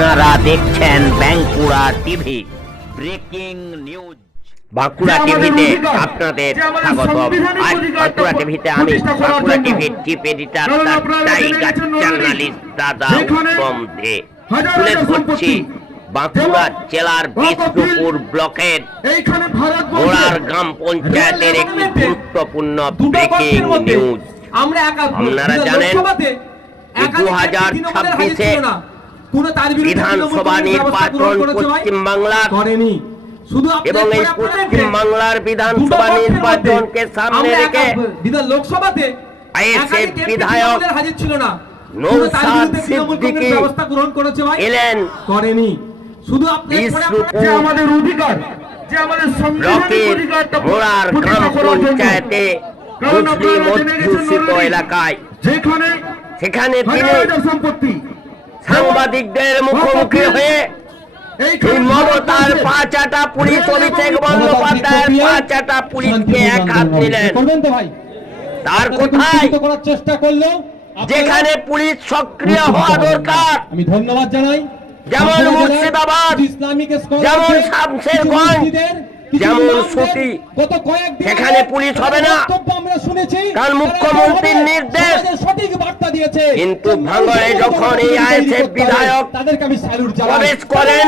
আপনারা দেখছেন Bankura TV breaking news. Bankura টিভিতে আপনাদের স্বাগত আজ বাঁকুড়া টিভিতে আমি বাঁকুড়া টিভির চিফ এডিটর টাইগার জার্নালিস্ট দাদা উত্তম দে। তুলে ধরছি বাঁকুড়া জেলার বিষ্ণুপুর ব্লকের ঘোড়ার গ্রাম পঞ্চায়েতের একটি গুরুত্বপূর্ণ ব্রেকিং নিউজ আপনারা জানেন, লোকসভাতে এই একাধিক 2026 তৃণমূলের হাজির ছিল বিধানসভা নির্বাচন গ্রহণ করেছে করেনি। এবং এই পশ্চিম বাংলার বিধানসভা নির্বাচনকে সামনে রেখে লোকসভাতে বিধায়ক হাজির ছিল না। এলেন। করেনি। শুধু আমাদের অধিকার যে আমাদের। পঞ্চায়েতে মুসলিম অধ্যুষিত এলাকায়। যেখানে সেখানে তিনি সম্পত্তি সাংবাদিকদের মুখোমুখি হয়ে এই মমতার পাঁচাটা পুলিশ অভিষেক বন্দ্যোপাধ্যায়ের পাঁচাটা পুলিশকে এক হাত ভাই। তার কোথায় চেষ্টা আপনারা- যেখানে পুলিশ সক্রিয় হওয়া দরকার আমি ধন্যবাদ জানাই। যেমন মুর্শিদাবাদ, ইসলামিক যেমন শামশেরগঞ্জ, যেমন কয়েকদিন সেখানে পুলিশ হবে না। কারণ মুখ্যমন্ত্রীর নির্দেশ। সঠিক বার্তা দিয়েছে কিন্তু ভাঙড়ে যখন এই বিধায়ক প্রবেশ করেন,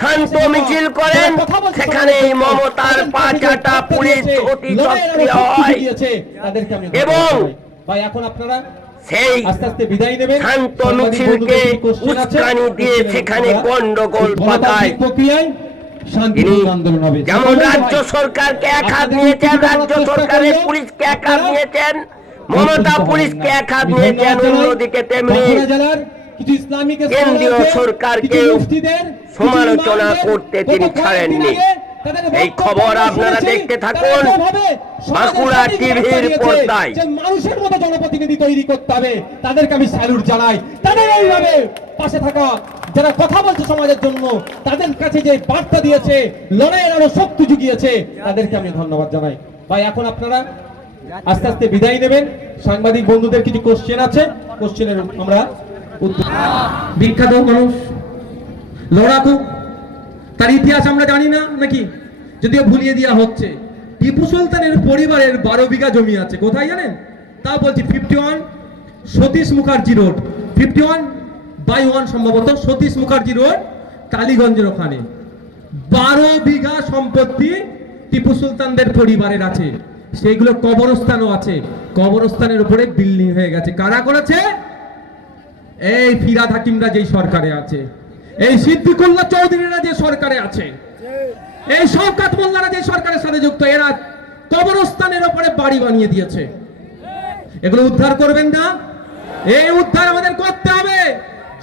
শান্ত মিছিল করেন, সেখানে এই মমতার পাঁচাটা পুলিশ অতি সক্রিয় হয়। এবং ভাই এখন আপনারা সেই শান্ত মিছিলকে? উস্কানি দিয়ে সেখানে গন্ডগোল গণতান্ত্রিক যেমন রাজ্য সরকারকে এক হাত নিয়েছেন রাজ্য সরকারের পুলিশকে এক হাত নিয়েছেন মমতা পুলিশকে এক হাত নিয়েছেন অন্যদিকে তেমনি কেন্দ্রীয় সরকারকে সমালোচনা করতে তিনি ছাড়েননি। এই খবর আপনারা দেখতে থাকুন। বাঁকুড়া টিভির পর্দায়। মানুষের মতো জনপ্রতিনিধি তৈরি করতে হবে তাদেরকে আমি স্যালুট জানাই তাদের এইভাবে পাশে থাকা যারা কথা বলছে সমাজের জন্য, তাদের কাছে যে বার্তা দিয়েছে, লড়াইয়ের আরও শক্তি জুগিয়েছে, তাদেরকে আমি ধন্যবাদ জানাই। ভাই, এখন আপনারা আস্তে আস্তে বিদায় নেবেন। সাংবাদিক বন্ধুদের কিছু কোশ্চেন আছে। কোশ্চেনের আমরা বিখ্যাত মানুষ, লড়াকু, তার ইতিহাস আমরা জানি না, নাকি? যদিও ভুলিয়ে দেওয়া হচ্ছে। টিপু সুলতানের পরিবারের বারো বিঘা জমি আছে, কোথায় জানেন? তা বলছি fifty one Satish Mukherjee road fifty one by one সম্ভবত সতীশ মুখার্জি রোড টালিগঞ্জের ওখানে। বারো বিঘা সম্পত্তি টিপু সুলতানদের পরিবারের আছে। সেইগুলো কবরস্থানও আছে। কবরস্থানের উপরে বিল্ডিং হয়ে গেছে। কারা করেছে? এই ফিরাদ হাকিমরা যেই সরকারে আছে। এই সিদ্দিকুল্লাহ চৌধুরীরা যে সরকারে আছে। এই শওকাত মোল্লারা যে সরকারের সাথে যুক্ত, এরা কবরস্থানের উপরে বাড়ি বানিয়ে দিয়েছে। এগুলো উদ্ধার করবেন না? এই উদ্ধার আমাদের করতে হবে।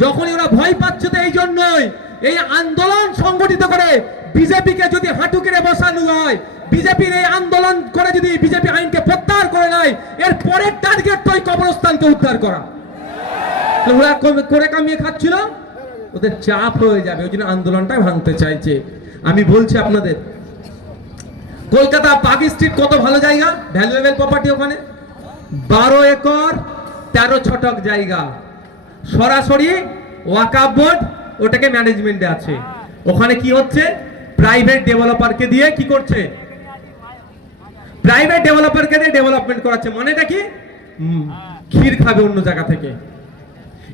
যখনই ওরা ভয় পাচ্ছে তো এই জন্যই এই আন্দোলন সংগঠিত করে বিজেপিকে যদি হাঁটু কেড়ে বসানো হয়, বিজেপির এই আন্দোলন করে যদি বিজেপি আইনকে প্রত্যাহার করে নেয়, এর পরের টার্গেট তো ওই কবরস্থানকে উদ্ধার করা। ওরা করে কামিয়ে খাচ্ছিল? ওদের চাপ হয়ে যাবে, ওই জন্য আন্দোলনটা ভাঙতে চাইছে। আমি বলছি আপনাদের, কলকাতা পার্ক স্ট্রিট কত ভালো জায়গা? ভ্যালুয়েবল প্রপার্টি ওখানে? বারো একর, তেরো ছটক জায়গা। সরাসরি ওয়াকাপ বোর্ড, ওটাকে ম্যানেজমেন্টে আছে। ওখানে কি হচ্ছে? প্রাইভেট ডেভেলপারকে দিয়ে কি করছে? প্রাইভেট ডেভেলপারকে দিয়ে ডেভেলপমেন্ট করাচ্ছে। মানেটা কি? ক্ষীর খাবে অন্য জায়গা থেকে।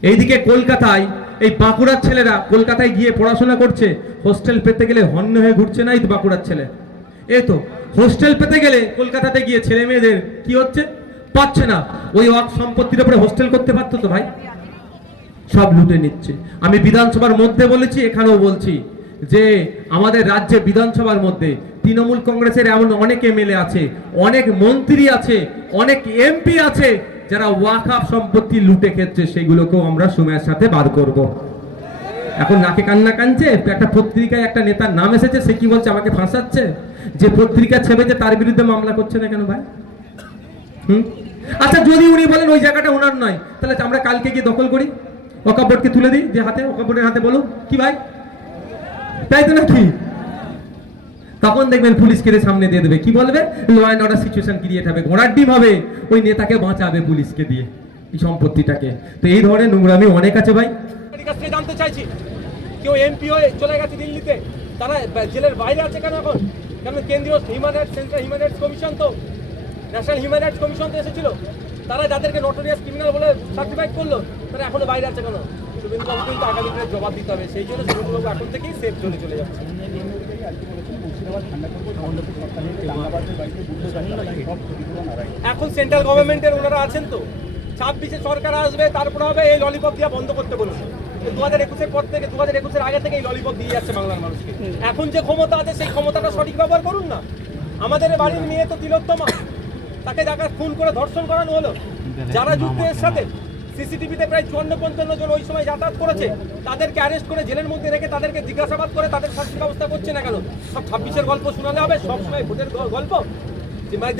এইদিকে কলকাতায়, এই বাঁকুড়ার ছেলেরা কলকাতায় গিয়ে পড়াশোনা করছে। হোস্টেল পেতে গেলে হন্য হয়ে ঘুরছে না এই বাঁকুড়ার ছেলে? এই তো হোস্টেল পেতে গেলে কলকাতাতে গিয়ে ছেলে মেয়েদের কি হচ্ছে? পাচ্ছে না। ওই ওয়াক সম্পত্তির উপরে হোস্টেল করতে পারতো তো ভাই? সব লুটে নিচ্ছে আমি বিধানসভার মধ্যে বলেছি, এখানেও বলছি যে আমাদের রাজ্যে বিধানসভার মধ্যে তৃণমূল কংগ্রেসের এমন অনেক এমএলএ আছে, অনেক মন্ত্রী আছে, অনেক এমপি আছে যারা ওয়াকাফ সম্পত্তি লুটে খেচ্ছে, সেগুলোকেও আমরা সময়ের সাথে বার করব। এখন নাকে কান্না কানছে একটা পত্রিকায় একটা নেতার নাম এসেছে, সে কি বলছে, আমাকে ফাঁসাচ্ছে যে পত্রিকা ছেপেছে, তার বিরুদ্ধে মামলা করছে না কেন ভাই হুম? আচ্ছা যদি উনি বলেন ওই জায়গাটা ওনার নয়, তাহলে আমরা কালকে গিয়ে দখল করি ওকাবোর্ডকে তুলে দিই, যে হাতে ওকাবোর্ডের হাতে বলো কি ভাই? তাই তো নাকি? তখন দেখবেন পুলিশ সামনে দিয়ে দেবে। কি বলবে? Law and order situation create হবে, ঘোড়ার ডিম হবে। ওই নেতাকে বাঁচাবে পুলিশকে দিয়ে, এই সম্পত্তিটাকে। তো এই ধরনের নোংরামি অনেক আছে ভাই। জানতে চাইছি, কেউ এমপি হয়ে চলে গেছে দিল্লিতে, তারা জেলের বাইরে আছে কেন এখন? কেন কেন্দ্রীয় human rights central human rights commission তো? ন্যাশনাল হিউম্যান রাইটস কমিশন তো এসেছিল। তারা যাদেরকে নটোরিয়াস ক্রিমিনাল বলে সার্টিফাইড করল, তারা এখনও বাইরে আছে কেন? শুভেন্দুবাবু কিন্তু আগামী দিনে জবাব দিতে হবে, সেই জন্য শুভেন্দুবাবু এখন থেকেই সেফ জোনে চলে যাচ্ছে। এখন সেন্ট্রাল গভর্নমেন্টের ওনারা আছেন তো, ছাব্বিশে সরকার আসবে, তারপরে হবে এই ললিপপ দিয়া বন্ধ করতে বলুন দু হাজার একুশের পর থেকে দু হাজার একুশের আগে থেকে এই ললিপপ দিয়ে যাচ্ছে বাংলার মানুষকে। এখন যে ক্ষমতা আছে, সেই ক্ষমতাটা সঠিক ব্যবহার করুন না। আমাদের বাড়ির মেয়ে তো তিলোত্তমা। তাকে যাকে খুন করে ধর্ষণ করানো হলো। যারা যুদ্ধের সাথে সিসিটিভিতে প্রায় চুয়ান্ন পঞ্চান্ন জন ওই সময় যাতায়াত করেছে তাদেরকে অ্যারেস্ট করে জেলের মধ্যে রেখে তাদেরকে জিজ্ঞাসাবাদ করে তাদের শাস্তির ব্যবস্থা করছে না কেন? সব ছাব্বিশের গল্প শোনালে হবে সবসময় ভোটের গল্প।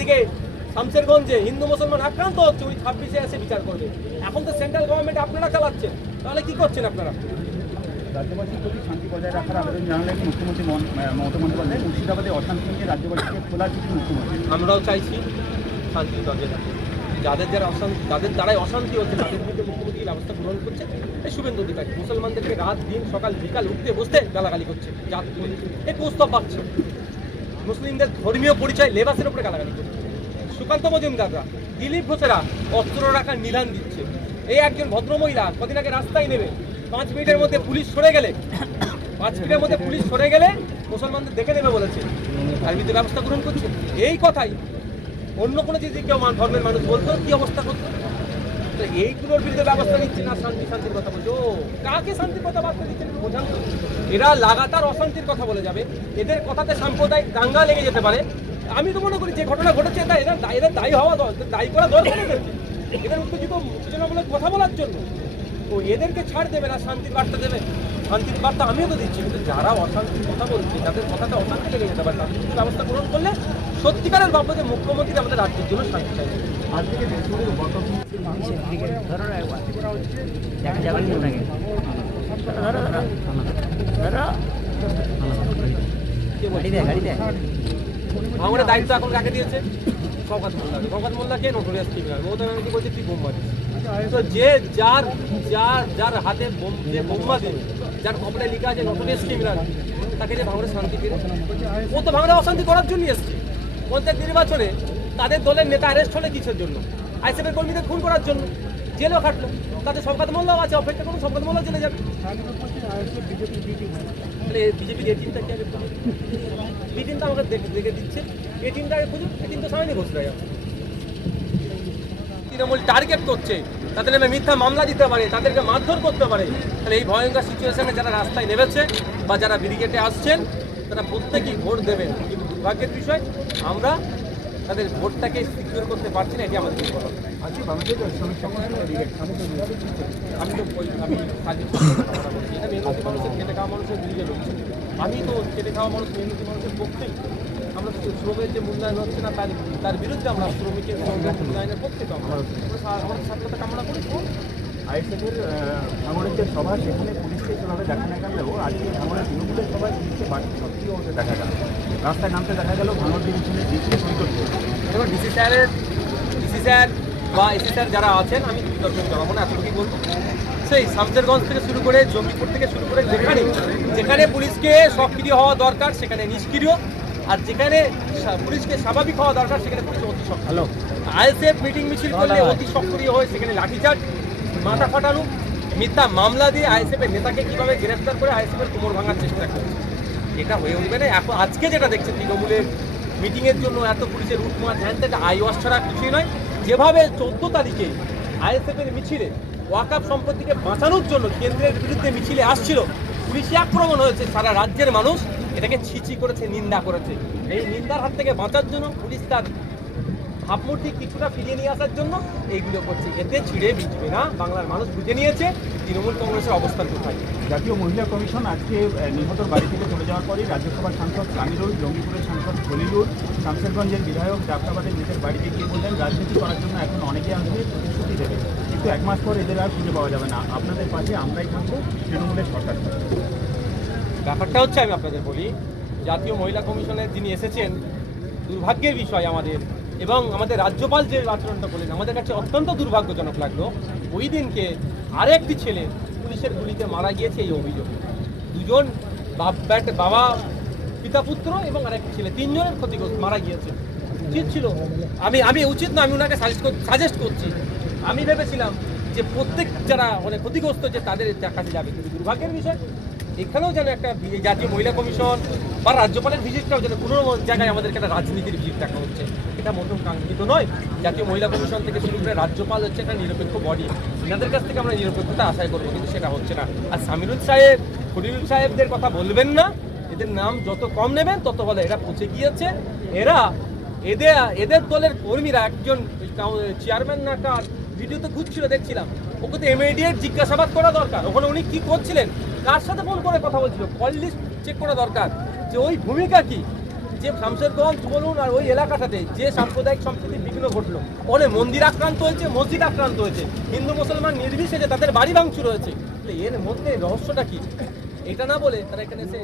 দিকে শামসেরগঞ্জে হিন্দু মুসলমান আক্রান্ত হচ্ছে ওই ছাব্বিশে এসে বিচার করবে। এখন তো সেন্ট্রাল গভর্নমেন্ট আপনারা চালাচ্ছেন তাহলে কি করছেন আপনারা? রাজ্যবাসীর প্রতি শান্তি বজায় রাখার আবেদন জানালেন মুখ্যমন্ত্রী মমতা বন্দ্যোপাধ্যায়। মুর্শিদাবাদে অশান্তি নিয়ে রাজ্যবাসীকে খোলার কিছু মুখ্যমন্ত্রী। আমরাও চাইছি শান্তি রাখতে। যাদের যারা অশান্তি যাদের দ্বারাই অশান্তি হচ্ছে, তাদের বিরুদ্ধে মুখ্যমন্ত্রী ব্যবস্থা গ্রহণ করছে। এই শুভেন্দু অধিকারী, মুসলমানদেরকে রাত, দিন, সকাল, বিকাল উঠতে বসতে গালাগালি করছে। জাত এই প্রস্তাব পাচ্ছে? মুসলিমদের ধর্মীয় পরিচয় লেবাসের উপরে গালাগালি করছে। সুকান্ত মজুমদাররা দিলীপ ঘোষেরা অস্ত্র রাখার নিধান দিচ্ছে। এই একজন ভদ্রমহিলা কদিন আগে রাস্তায় নেবে পাঁচ মিনিটের মধ্যে পুলিশ সরে গেলে, পাঁচ মিনিটের মধ্যে পুলিশ সরে গেলে মুসলমানদের দেখে নেবে বলেছে। তার বিরুদ্ধে ব্যবস্থা গ্রহণ করছে। এই কথাই অন্য কোনো যদি কেউ ধর্মের মানুষ বলতো, কি অবস্থা করতো? তো এইগুলোর বিরুদ্ধে ব্যবস্থা নিচ্ছে না, শান্তি, শান্তির কথা বলছে। ও, কাকে শান্তির কথা বার্তা দিচ্ছেন বোঝান। এরা লাগাতার অশান্তির কথা বলে যাবে। এদের কথাতে সাম্প্রদায়িক দাঙ্গা লেগে যেতে পারে। আমি তো মনে করি যে ঘটনা ঘটেছে, এরা দায়ী- এদের দায়ী হওয়া দায়ী করা দরকার এদেরকে। এদের উত্তেজিত উত্তেজনামূলক কথা বলার জন্য। তো এদেরকে ছাড় দেবে না, শান্তির বার্তা দেবে। শান্তির বার্তা আমিও তো দিচ্ছি, কিন্তু যারা অশান্তির কথা বলছে যাদের কথাতে অশান্তি লেগে যেতে পারে। তাদের কিছু ব্যবস্থা গ্রহণ করলে সত্যিকারের ভাববো যে মুখ্যমন্ত্রী আমাদের রাজ্যের জন্য শান্তি দেশজুড়ে আমাদের দায়িত্ব এখন কাকে দিয়েছে? শওকাত মোল্লাকে। শওকাত মোল্লাকে নোটোরিয়াস ক্রিমিনাল মমতা ব্যানার্জি বলছে, তুই বোম মারিস তো যে যার যার যার হাতে বোম বোম্বা দিবে যার কপড়ে লেখা আছে নোটোরিয়াস ক্রিমিনাল তাকে যে ভাঙড়ে শান্তি ফিরে। ও তো ভাঙড়ে অশান্তি করার জন্যই এসছে। পঞ্চায়েত নির্বাচনে তাদের দলের নেতা অ্যারেস্ট হলে কিসের জন্য? আইসিএফের কর্মীদের খুন করার জন্য। জেলও খাটলো। তাতে শওকাত মোল্লাও আছে, অপেক্ষা করুন, শওকাত মোল্লা জেলে যাবে। তাহলে বিজেপির এই টিমটা কি টিমটা আমাকে দেখে দেখে দিচ্ছে। আগে খুঁজুন এই টিম তো সামনে রয়ে তৃণমূল টার্গেট করছে। তাদের নামে মিথ্যা মামলা দিতে পারে তাদেরকে মারধর করতে পারে। তাহলে এই ভয়ঙ্কর সিচুয়েশনে যারা রাস্তায় নেমেছে বা যারা ব্রিগেডে আসছেন তারা প্রত্যেকেই ভোট দেবেন। কিন্তু দুর্ভাগ্যের বিষয় আমরা তাদের ভোটটাকে সিকিউর করতে পারছি না এটি আমাদের ব্রিগেড সামগ্রিক আমি তো আমি কাজের মানুষের খেটে খাওয়া মানুষের রয়েছে আমি তো খেটে খাওয়া মানুষ মেহনতি মানুষের পক্ষেই। আমরা শ্রমের যে মূল্যায়ন হচ্ছে না তার তার বিরুদ্ধে আমরা শ্রমিকের মূল্যায়নের পক্ষে তো আমরা আমাদের স্বাধীনতা কামনা করি। আইএসএফের ভাঙড়ের যে সভা সেখানে পুলিশকে সেভাবে দেখা না গেলেও আজকে ভাঙড়ের তৃণমূলের সভায় পুলিশকে বাড়তি সক্রিয় হতে দেখা গেল। রাস্তায় নামতে দেখা গেল ভাঙড় ডিভিশনের ডিসি এবার ডিসি স্যারের ডিসি স্যার বা এসি স্যার যারা আছেন আমি কৃতজ্ঞ জানাব না এতটুকুই বলব। সেই শামসেরগঞ্জ থেকে শুরু করে জঙ্গিপুর থেকে শুরু করে যেখানে যেখানে পুলিশকে সক্রিয় হওয়া দরকার সেখানে নিষ্ক্রিয়। আর যেখানে পুলিশকে স্বাভাবিক হওয়া দরকার সেখানে পুলিশ অতি সক্রিয়। আইএসএফ মিটিং মিছিল করলে অতি সক্রিয় হয়ে সেখানে লাঠিচার্জ মাথা ফাটানো মিথ্যা মামলা দিয়ে আইএসএফ এর নেতাকে কীভাবে গ্রেফতার করে আইএসএফ এর কোমর ভাঙার চেষ্টা করছে। এটা হয়ে উঠবে না। এখন আজকে যেটা দেখছে তৃণমূলের মিটিংয়ের জন্য এত পুলিশের উঠমার ধ্যান থেকে আইওয়াস ছাড়া কিছুই নয়। যেভাবে চোদ্দ তারিখে আইএসএফের মিছিলে ওয়াকাপ সম্পত্তিকে বাঁচানোর জন্য কেন্দ্রের বিরুদ্ধে মিছিলে আসছিল। পুলিশি আক্রমণ হয়েছে, সারা রাজ্যের মানুষ এটাকে ছিচি করেছে, নিন্দা করেছে। এই নিন্দার হাত থেকে বাঁচার জন্য পুলিশ তার ভাবমূর্তি কিছুটা ফিরিয়ে নিয়ে আসার জন্য এইগুলো করছে। এতে ছিঁড়ে বিচবে না, বাংলার মানুষ বুঝে নিয়েছে তৃণমূল কংগ্রেসের অবস্থান কোথায়। জাতীয় মহিলা কমিশন আজকে নিহতর বাড়ি থেকে চলে যাওয়ার পরই রাজ্যসভার সাংসদ সামিরুল জঙ্গিপুরের সাংসদ খলিলুর শামসেরগঞ্জের বিধায়ক জাফরাবাদের নিজের বাড়িতে গিয়ে বললেন, রাজনীতি করার জন্য এখন অনেকে আসবে, প্রতিশ্রুতি দেবে এক মাস পর এদের আর খুঁজে পাওয়া যাবে না। আপনাদের পাশে আমরাই থাকব, তৃণমূলের সরকার ব্যাপারটা হচ্ছে আমি আপনাদের বলি, জাতীয় মহিলা কমিশনের যিনি এসেছেন, দুর্ভাগ্যের বিষয় আমাদের। এবং আমাদের রাজ্যপাল যে আচরণটা করলেন, আমাদের কাছে অত্যন্ত দুর্ভাগ্যজনক লাগল। ওই দিনকে আরেকটি ছেলে পুলিশের গুলিতে মারা গিয়েছে এই অভিযোগ। দুজন বাবা, পিতা পুত্র এবং আরেক ছেলে, তিনজনের ক্ষতিগ্রস্ত, মারা গিয়েছে। উচিত ছিল। আমি আমি উচিত না, আমি ওনাকে সাজেস্ট করছি। আমি ভেবেছিলাম যে প্রত্যেক যারা মানে ক্ষতিগ্রস্ত যে তাদের কাছে যাবে, কিন্তু দুর্ভাগ্যের বিষয়, এখানেও যেন একটা জাতীয় মহিলা কমিশন বা রাজ্যপালের ভিজিটটাও যেন কোনো জায়গায় আমাদেরকে একটা রাজনীতির ভিজিট দেখা হচ্ছে। এটা মোটেও কাঙ্ক্ষিত নয়। জাতীয় মহিলা কমিশন থেকে শুরু করে রাজ্যপাল হচ্ছে একটা নিরপেক্ষ বডি এনাদের কাছ থেকে আমরা নিরপেক্ষতা আশাই করব, কিন্তু সেটা হচ্ছে না। আর সামিরুল সাহেব, খলিলুল সাহেবদের কথা বলবেন না। এদের নাম যত কম নেবেন, তত বলে এরা পৌঁছে গিয়েছে। এরা, এদের এদের দলের কর্মীরা একজন চেয়ারম্যান না কার ভিডিওতে ঘুরছিল, দেখছিলাম। ওকে তো ইমিডিয়েট জিজ্ঞাসাবাদ করা দরকার। ওখানে উনি কি করছিলেন? কার সাথে ফোন করে কথা বলছিল? কল লিস্ট চেক করা দরকার। যে ওই ভূমিকা কি? যে শামশেরগঞ্জ বলুন, আর ওই এলাকাটাতে যে সাম্প্রদায়িক সম্প্রীতির বিঘ্ন ঘটলো। অনেক মন্দির আক্রান্ত হয়েছে, মসজিদ আক্রান্ত হয়েছে। হিন্দু, মুসলমান নির্বিশেষে তাদের বাড়ি ভাঙচুর হয়েছে। এর মধ্যে রহস্যটা কি? এটা না বলে তারা এখানে এসে